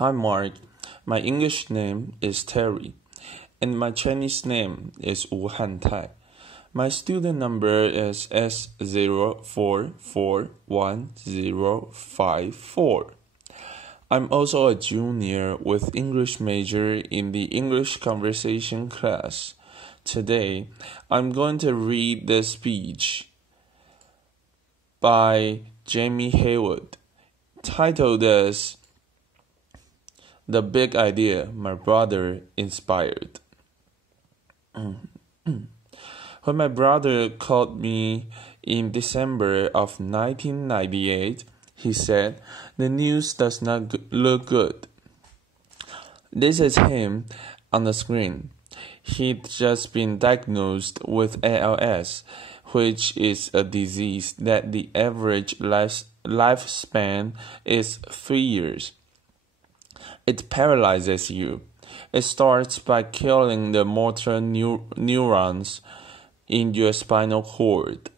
Hi Mark, my English name is Terry, and my Chinese name is Wu Hantai. My student number is S04411054. I'm also a junior with English major in the English conversation class. Today, I'm going to read the speech by Jamie Heywood, titled as The Big Idea My Brother Inspired. When my brother called me in December of 1998, he said, "The news does not look good." This is him on the screen. He'd just been diagnosed with ALS, which is a disease that the average lifespan is 3 years. It paralyzes you. It starts by killing the motor neurons in your spinal cord.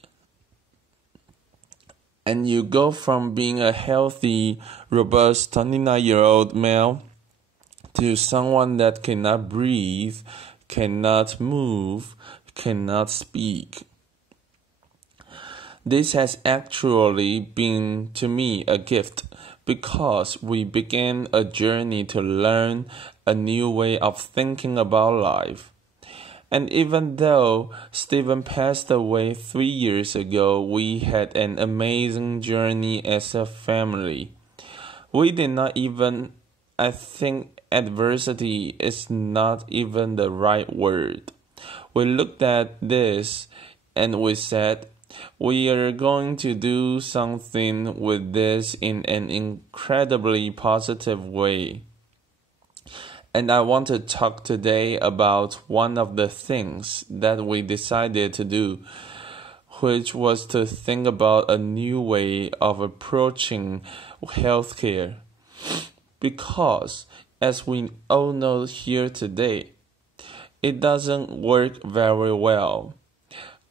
And you go from being a healthy, robust 29-year-old male to someone that cannot breathe, cannot move, cannot speak. This has actually been, to me, a gift because we began a journey to learn a new way of thinking about life. And even though Stephen passed away 3 years ago, we had an amazing journey as a family. We did not even, I think adversity is not even the right word. We looked at this and we said, we are going to do something with this in an incredibly positive way. And I want to talk today about one of the things that we decided to do, which was to think about a new way of approaching healthcare. Because, as we all know here today, it doesn't work very well.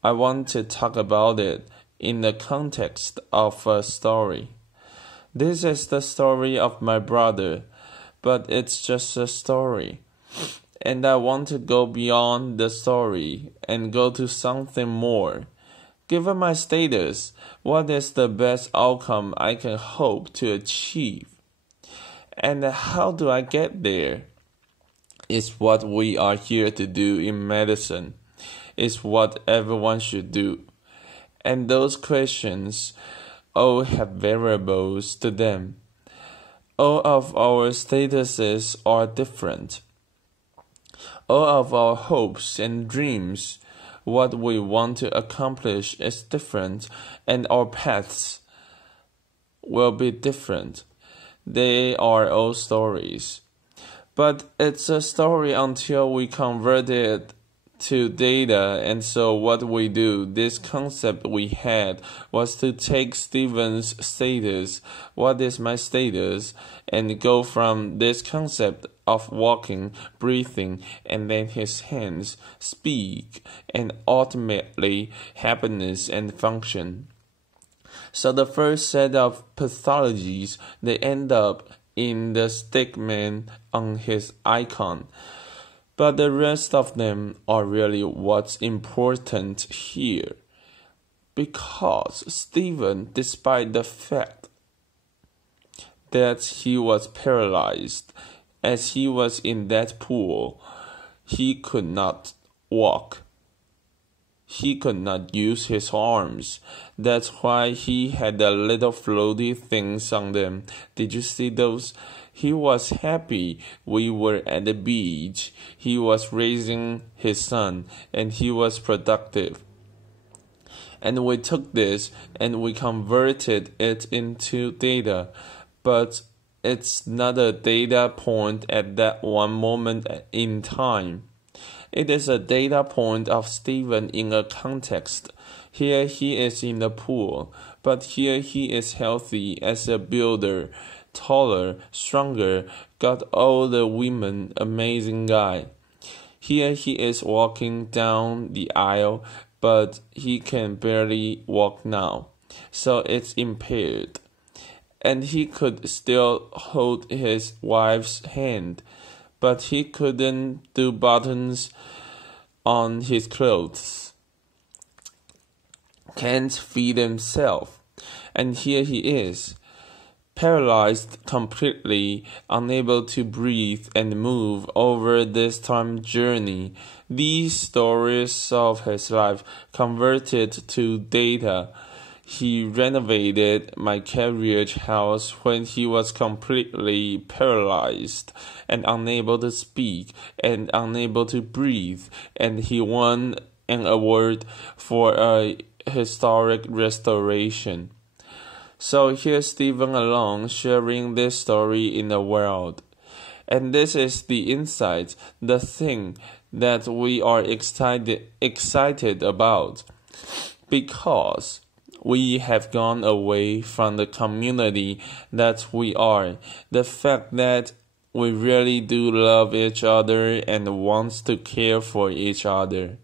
I want to talk about it in the context of a story. This is the story of my brother, but it's just a story. And I want to go beyond the story and go to something more. Given my status, what is the best outcome I can hope to achieve? And how do I get there? It's what we are here to do in medicine. It's what everyone should do. And those questions all have variables to them. All of our statuses are different. All of our hopes and dreams, what we want to accomplish is different, and our paths will be different. They are all stories. But it's a story until we convert it to data, and so what we do, this concept we had, was to take Stephen's status, what is my status, and go from this concept of walking, breathing, and then his hands, speak, and ultimately happiness and function. So the first set of pathologies, they end up in the stickman on his icon. But the rest of them are really what's important here. Because Stephen, despite the fact that he was paralyzed, as he was in that pool, he could not walk. He could not use his arms. That's why he had the little floaty things on them. Did you see those? He was happy. We were at the beach. He was raising his son, and he was productive. And we took this and we converted it into data. But it's not a data point at that one moment in time. It is a data point of Stephen in a context. Here he is in the pool, but here he is healthy as a builder, taller, stronger, got all the women, amazing guy. Here he is walking down the aisle, but he can barely walk now, so it's impaired. and he could still hold his wife's hand, but he couldn't do buttons on his clothes. Can't feed himself. And here he is, paralyzed completely, unable to breathe and move over this time journey. These stories of his life converted to data. He renovated my carriage house when he was completely paralyzed and unable to speak and unable to breathe, and he won an award for a historic restoration. So here's Stephen alone sharing this story in the world. And this is the insight, the thing that we are excited about, because we have gone away from the community that we are. The fact that we really do love each other and want to care for each other.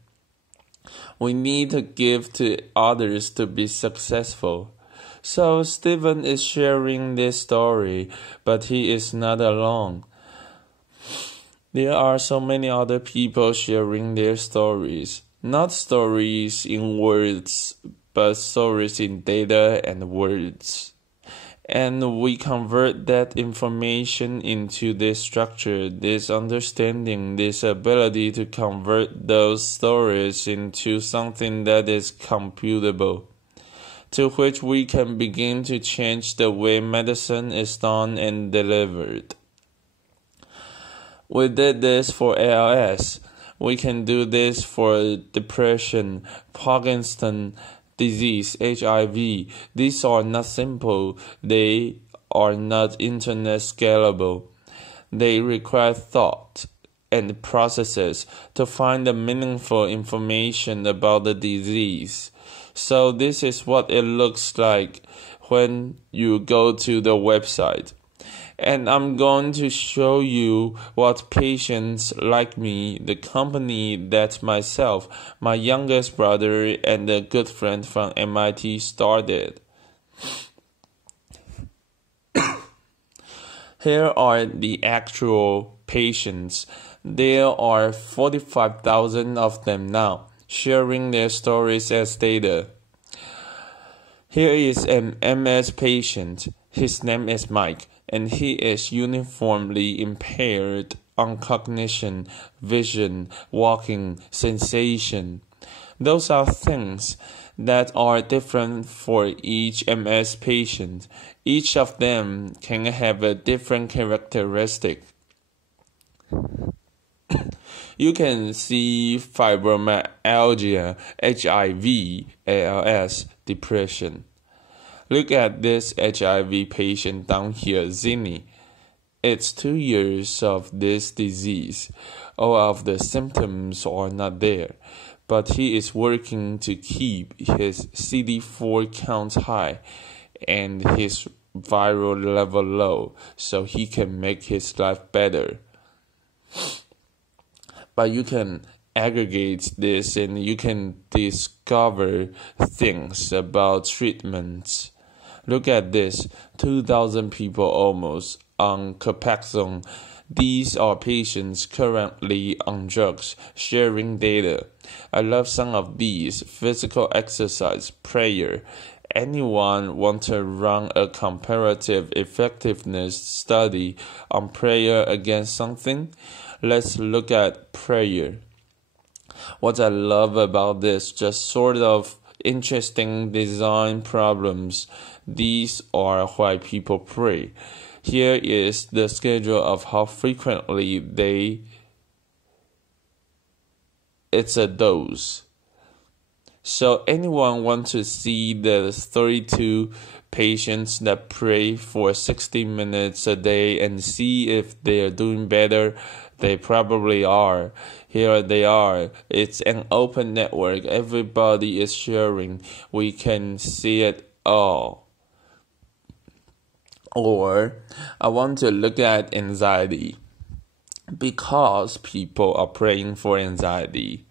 We need to give to others to be successful. So Stephen is sharing this story, but he is not alone. There are so many other people sharing their stories, not stories in words, but stories in data and words. And we convert that information into this structure, this understanding, this ability to convert those stories into something that is computable, to which we can begin to change the way medicine is done and delivered. We did this for ALS. We can do this for depression, Parkinson's disease, HIV. These are not simple. They are not internet scalable. They require thought and processes to find the meaningful information about the disease. So this is what it looks like when you go to the website. And I'm going to show you what patients like me, the company that myself, my youngest brother, and a good friend from MIT started. Here are the actual patients. There are 45,000 of them now, sharing their stories as data. Here is an MS patient. His name is Mike, and he is uniformly impaired on cognition, vision, walking, sensation. Those are things that are different for each MS patient. Each of them can have a different characteristic. You can see fibromyalgia, HIV, ALS, depression. Look at this HIV patient down here, Zinni. It's 2 years of this disease. All of the symptoms are not there, but he is working to keep his CD4 count high and his viral level low so he can make his life better. But you can aggregate this and you can discover things about treatments. Look at this, 2,000 people almost on Copaxone. These are patients currently on drugs, sharing data. I love some of these: physical exercise, prayer. Anyone want to run a comparative effectiveness study on prayer against something? Let's look at prayer. What I love about this, just sort of interesting design problems. These are why people pray. Here is the schedule of how frequently it's a dose. So anyone want to see the 32 patients that pray for 60 minutes a day and see if they are doing better? They probably are. Here they are. It's an open network. Everybody is sharing. We can see it all. Or I want to look at anxiety, because people are praying for anxiety.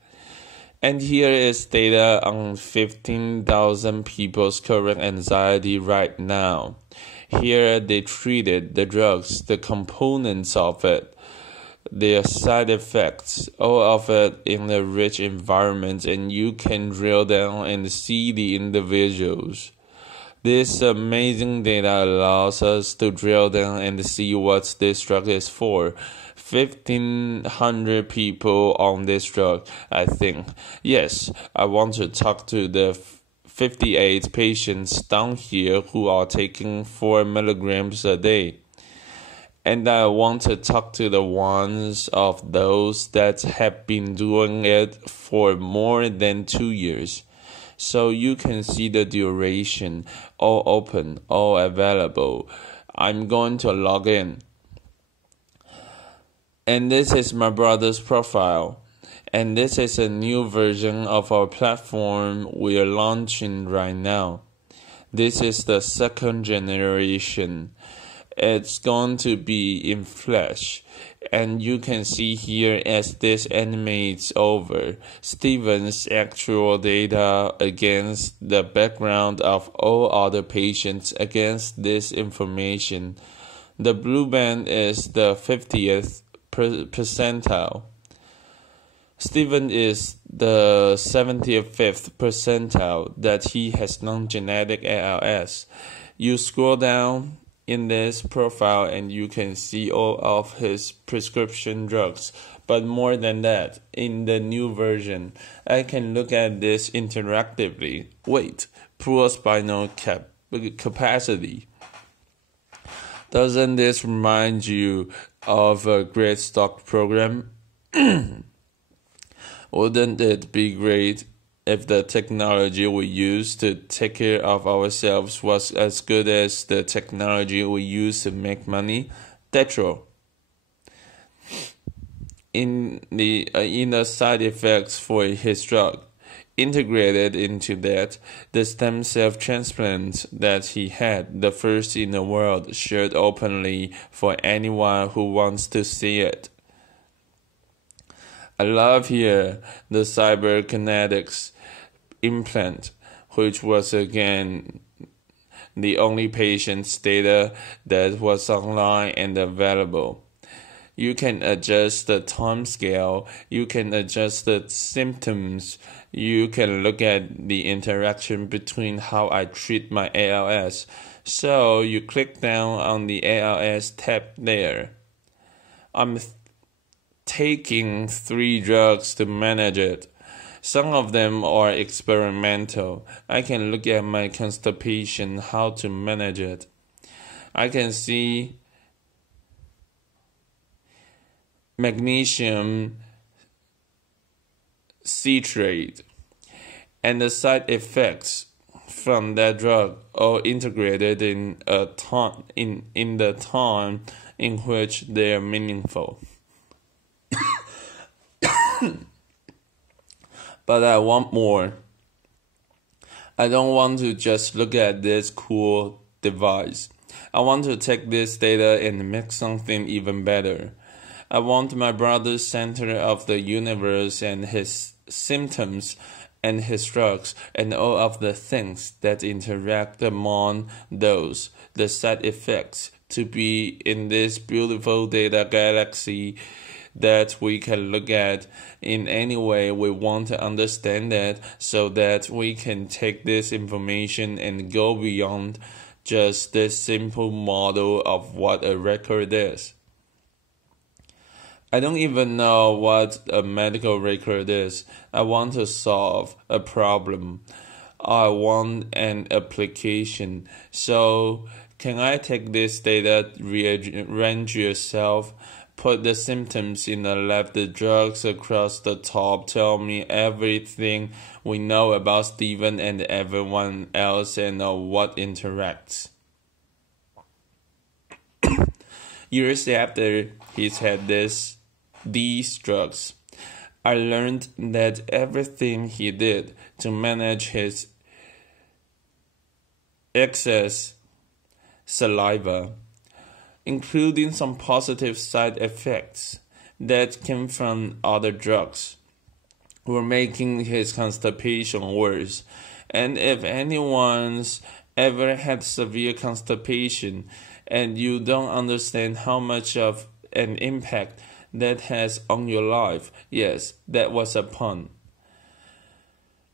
And here is data on 15,000 people's current anxiety right now. Here they treated the drugs, the components of it, their side effects, all of it in a rich environment, and you can drill down and see the individuals. This amazing data allows us to drill down and see what this drug is for. 1,500 people on this drug, I think. Yes, I want to talk to the 58 patients down here who are taking 4 milligrams a day. And I want to talk to the ones of those that have been doing it for more than 2 years. So you can see the duration, all open, all available. I'm going to log in. And this is my brother's profile. And this is a new version of our platform we are launching right now. This is the second generation. It's going to be in Flash, and you can see here as this animates over Steven's actual data against the background of all other patients against this information. The blue band is the 50th percentile. Steven is the 75th percentile that he has non-genetic ALS. You scroll down in this profile and you can see all of his prescription drugs. But more than that, in the new version, I can look at this interactively. Wait, poor spinal capacity. Doesn't this remind you of a great stock program? Wouldn't it be great if the technology we use to take care of ourselves was as good as the technology we use to make money? That's true. In the side effects for his drug, integrated into that, the stem cell transplant that he had, the first in the world, shared openly for anyone who wants to see it. I love here the cyberkinetics implant, which was again the only patient's data that was online and available. You can adjust the time scale, you can adjust the symptoms, you can look at the interaction between how I treat my ALS. So you click down on the ALS tab there. I'm taking 3 drugs to manage it. Some of them are experimental. I can look at my constipation, how to manage it. I can see magnesium citrate and the side effects from that drug are integrated in the time in which they are meaningful. But I want more. I don't want to just look at this cool device. I want to take this data and make something even better. I want my brother's center of the universe and his symptoms and his drugs and all of the things that interact among those, the side effects, to be in this beautiful data galaxy that we can look at in any way we want to understand it, so that we can take this information and go beyond just this simple model of what a record is. I don't even know what a medical record is. I want to solve a problem. I want an application. So can I take this data, rearrange yourself, put the symptoms in the left, the drugs across the top, tell me everything we know about Steven and everyone else and what interacts. Years after he's had these drugs, I learned that everything he did to manage his excess saliva, including some positive side effects that came from other drugs, were making his constipation worse. And if anyone's ever had severe constipation and you don't understand how much of an impact that has on your life? Yes, that was a pun.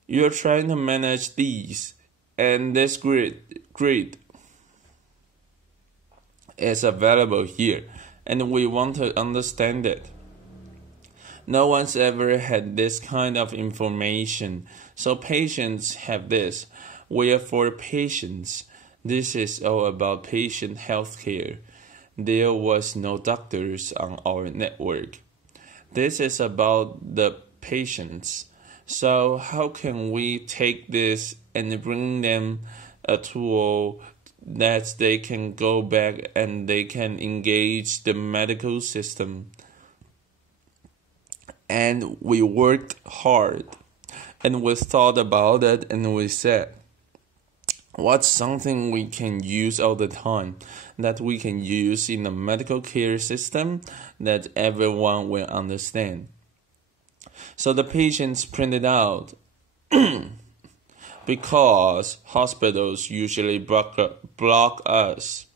You're trying to manage these, and this grid is available here, and we want to understand it. No one's ever had this kind of information, so patients have this. We are for patients. This is all about patient healthcare. There was no doctors on our network. This is about the patients. So how can we take this and bring them a tool that they can go back and they can engage the medical system? And we worked hard and we thought about it and we said, what's something we can use all the time, that we can use in the medical care system that everyone will understand? So the patients printed out because hospitals usually block us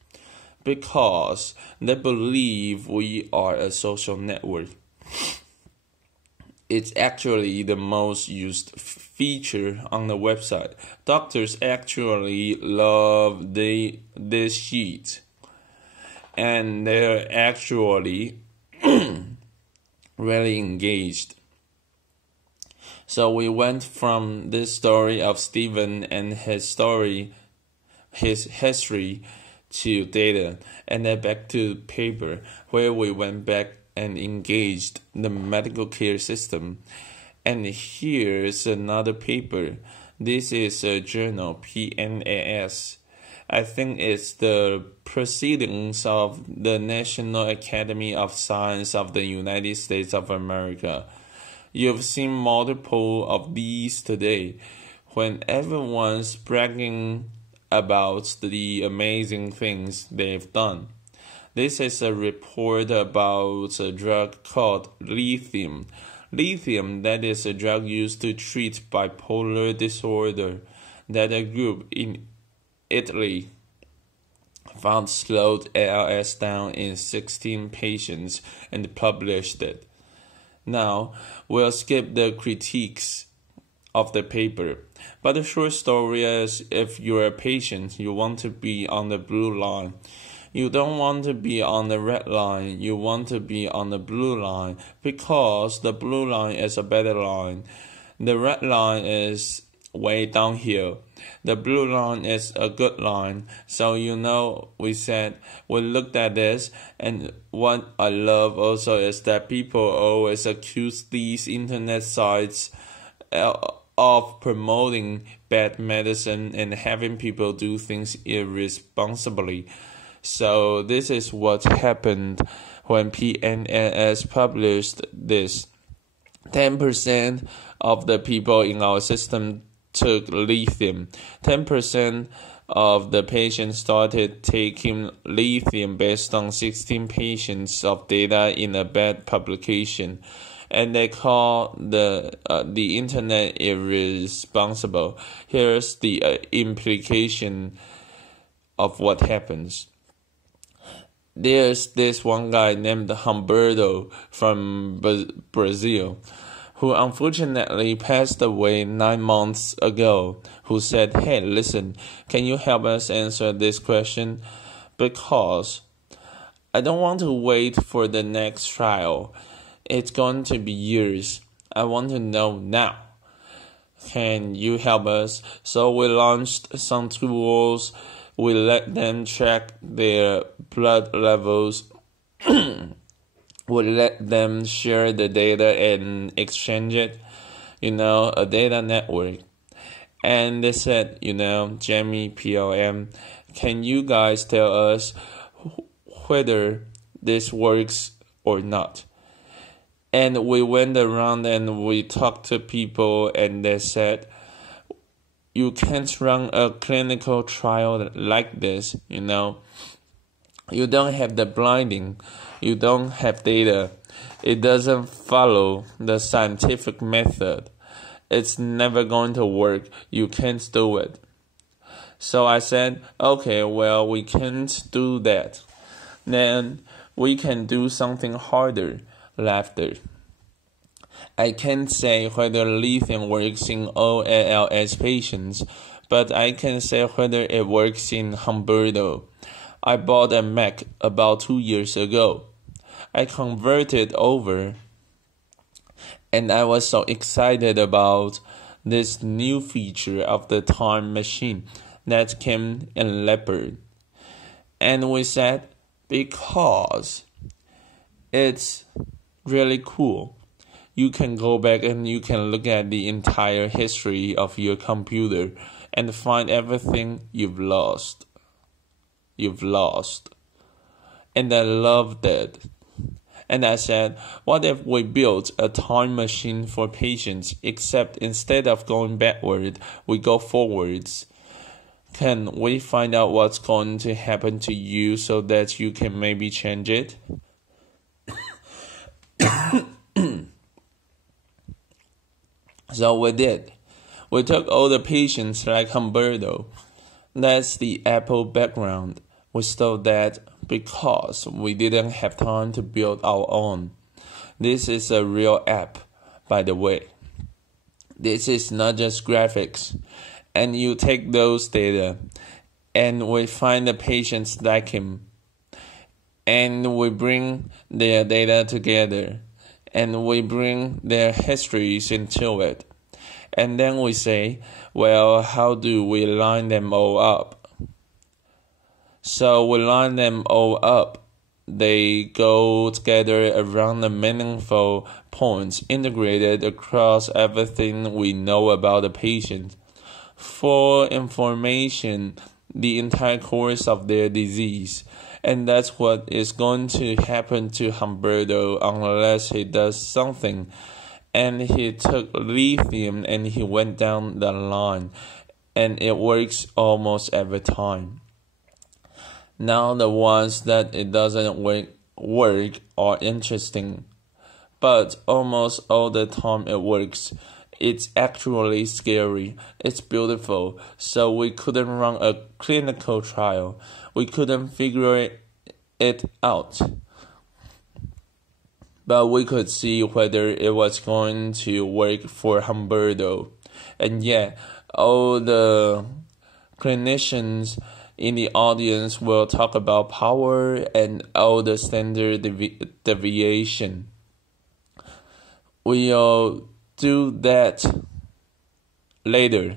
because they believe we are a social network. It's actually the most used feature on the website. Doctors actually love this sheet, and they're actually really engaged. So we went from this story of Stephen and his history, to data, and then back to paper, where we went back and engaged the medical care system. And here's another paper. This is a journal, PNAS. I think it's the Proceedings of the National Academy of Science of the United States of America. You've seen multiple of these today when everyone's bragging about the amazing things they've done. This is a report about a drug called lithium. Lithium, that is a drug used to treat bipolar disorder, that a group in Italy found slowed ALS down in 16 patients and published it. Now, we'll skip the critiques of the paper. But the short story is, if you're a patient, you want to be on the blue line. You don't want to be on the red line, you want to be on the blue line, because the blue line is a better line. The red line is way downhill. The blue line is a good line. So we looked at this, and what I love also is that people always accuse these internet sites of promoting bad medicine and having people do things irresponsibly. So this is what happened when PNAS published this. 10% of the people in our system took lithium. 10% of the patients started taking lithium based on 16 patients of data in a bad publication. And they call the internet irresponsible. Here's the implication of what happens. There's this one guy named Humberto from Brazil, who unfortunately passed away 9 months ago, who said, hey, listen, can you help us answer this question? Because I don't want to wait for the next trial. It's going to be years. I want to know now. Can you help us? So we launched some tools. We let them track their blood levels. We let them share the data and exchange it, a data network. And they said, Jamie, PLM, can you guys tell us whether this works or not? And we went around and we talked to people, and they said, you can't run a clinical trial like this, You don't have the blinding. You don't have data. It doesn't follow the scientific method. It's never going to work. You can't do it. So I said, okay, well, we can't do that. Then we can do something harder. Laughter. I can't say whether lithium works in all ALS patients, but I can say whether it works in Humberto. I bought a Mac about 2 years ago. I converted over, and I was so excited about this new feature of the time machine that came in leopard. And we said, because it's really cool. You can go back and you can look at the entire history of your computer and find everything you've lost. And I loved it. And I said, what if we built a time machine for patients, except instead of going backward, we go forwards? Can we find out what's going to happen to you so that you can maybe change it? So we did. We took all the patients like Humberto. That's the Apple background. We stole that because we didn't have time to build our own. This is a real app, by the way. This is not just graphics. And you take those data, and we find the patients like him. And we bring their data together. And we bring their histories into it. And then we say, well, how do we line them all up? So we line them all up. They go together around the meaningful points integrated across everything we know about the patient. For information, the entire course of their disease. And that's what is going to happen to Humberto unless he does something. And he took lithium and he went down the line. And it works almost every time. Now the ones that it doesn't work are interesting. But almost all the time it works. It's actually scary. It's beautiful. So we couldn't run a clinical trial. We couldn't figure it out. But we could see whether it was going to work for Humberto. And yet, all the clinicians in the audience will talk about power and all the standard deviation. We'll do that later.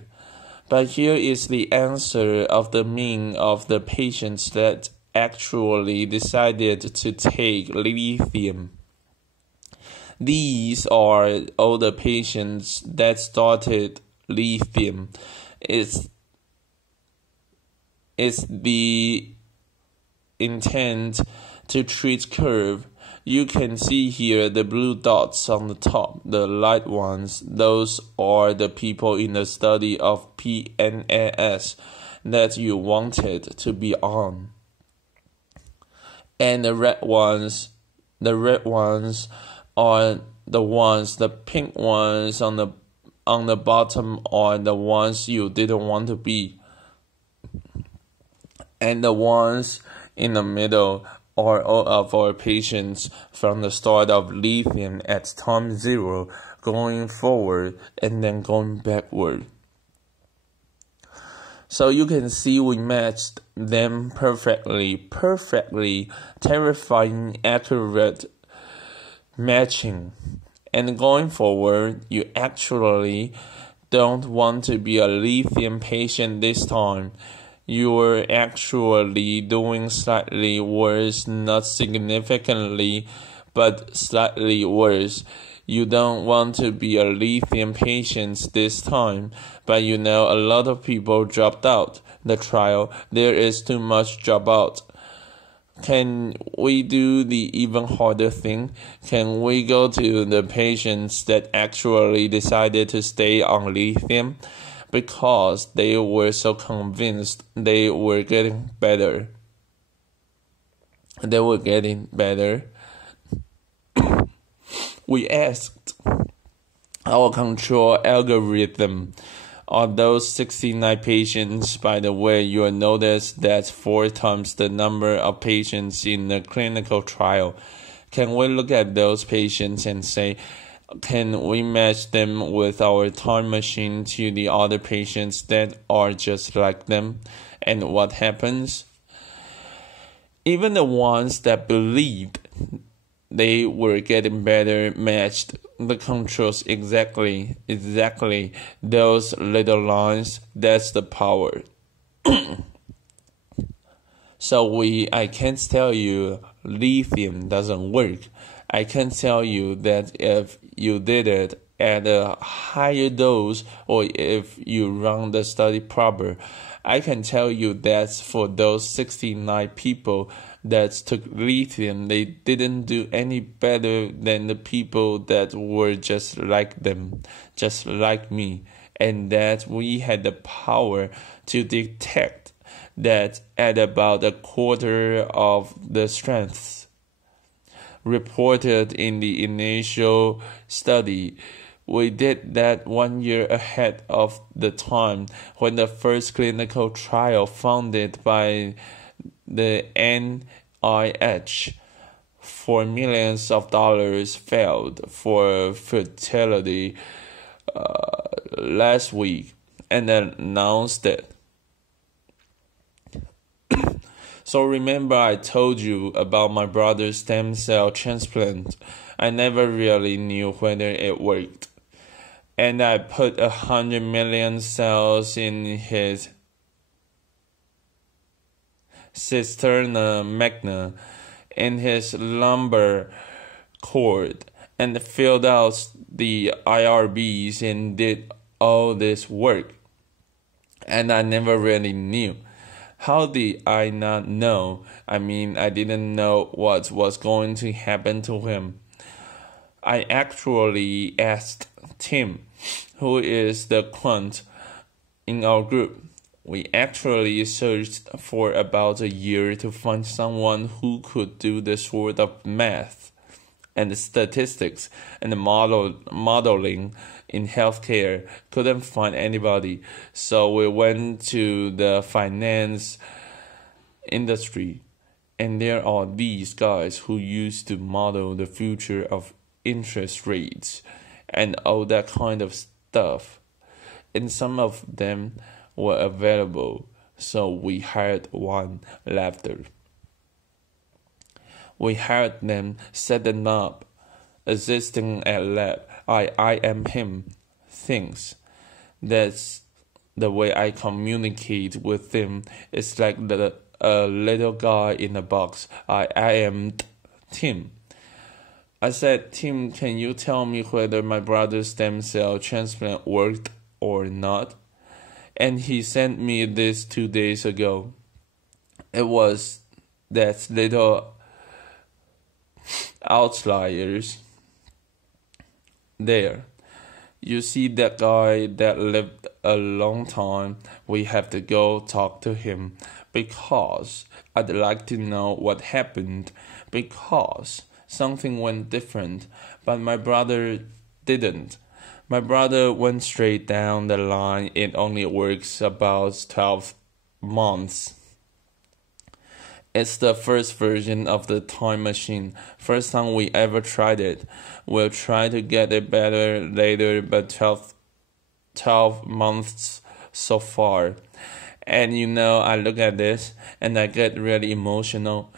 But here is the answer of the mean of the patients that actually decided to take lithium. These are all the patients that started lithium. It's the intent to treat curve. You can see here the blue dots on the top, the light ones. Those are the people in the study of PNAS that you wanted to be on. And the red ones are the ones, the pink ones on the bottom are the ones you didn't want to be. And the ones in the middle are all of our patients from the start of lithium at time 0, going forward and then going backward. So you can see we matched them perfectly, terrifying, accurate matching. And going forward, you actually don't want to be a lithium patient this time. You're actually doing slightly worse, not significantly, but slightly worse. You don't want to be a lithium patient this time, but you know a lot of people dropped out the trial. There is too much dropout. Can we do the even harder thing? Can we go to the patients that actually decided to stay on lithium because they were so convinced they were getting better? They were getting better. We asked our control algorithm Of those 69 patients, by the way, you'll notice that's 4 times the number of patients in the clinical trial. Can we look at those patients and say, can we match them with our time machine to the other patients that are just like them? And what happens? Even the ones that believed they were getting better matched the controls exactly those little lines. That's the power. So I can't tell you lithium doesn't work. I can tell you that if you did it at a higher dose, or if you run the study proper, I can tell you that for those 69 people that took lithium, they didn't do any better than the people that were just like them, just like me, and that we had the power to detect that at about a quarter of the strength reported in the initial study. We did that 1 year ahead of the time when the first clinical trial funded by the NIH for millions of dollars failed for fertility last week and announced it. So remember I told you about my brother's stem cell transplant. I never really knew whether it worked. And I put 100 million cells in his cisterna magna, in his lumbar cord, and filled out the IRBs and did all this work. And I never really knew. How did I not know? I didn't know what was going to happen to him. I actually asked Tim, who is the quant in our group. We actually searched for about a year to find someone who could do the sort of math and statistics and modeling in healthcare. Couldn't find anybody, so we went to the finance industry, and there are these guys who used to model the future of interest rates and all that kind of stuff, and some of them were available, so we hired one. Laughter. We hired them, set them up, assisting at lab. I am him things. That's the way I communicate with them. It's like a little guy in a box. I am Tim. I said, Tim, can you tell me whether my brother's stem cell transplant worked or not? And he sent me this 2 days ago. It was that little outliers there. You see that guy that lived a long time? We have to go talk to him because I'd like to know what happened, because something went different, but my brother didn't. My brother went straight down the line. It only works about 12 months. It's the first version of the time machine. First time we ever tried it. We'll try to get it better later, but 12 months so far. And I look at this and I get really emotional.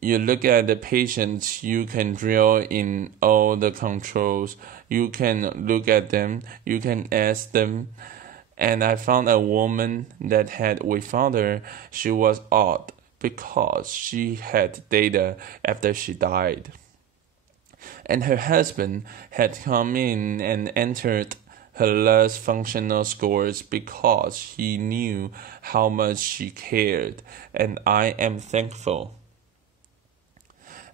You look at the patients, you can drill in all the controls. You can look at them, you can ask them. And I found a woman we found her, she was odd because she had data after she died. And her husband had come in and entered her last functional scores because he knew how much she cared, and I am thankful.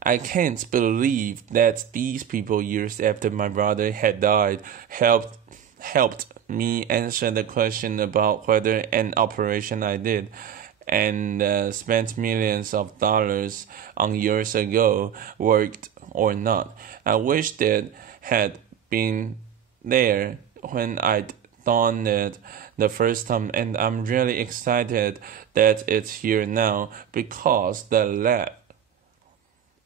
I can't believe that these people, years after my brother had died, helped me answer the question about whether an operation I did and spent millions of dollars on years ago worked or not. I wish that had been there when I'd done it the first time, and I'm really excited that it's here now because the lab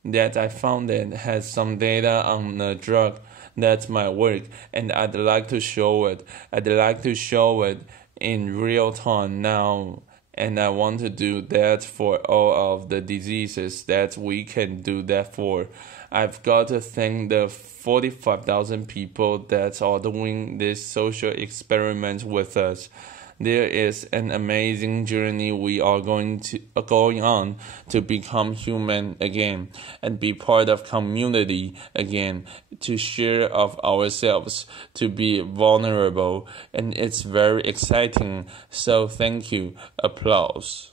that I founded has some data on the drug. That's my work, and I'd like to show it. I'd like to show it in real time now, and I want to do that for all of the diseases that we can do that for. I've got to thank the 45,000 people that are doing this social experiment with us. There is an amazing journey we are going on to become human again and be part of community again, to share of ourselves, to be vulnerable, and it's very exciting. So thank you. Applause.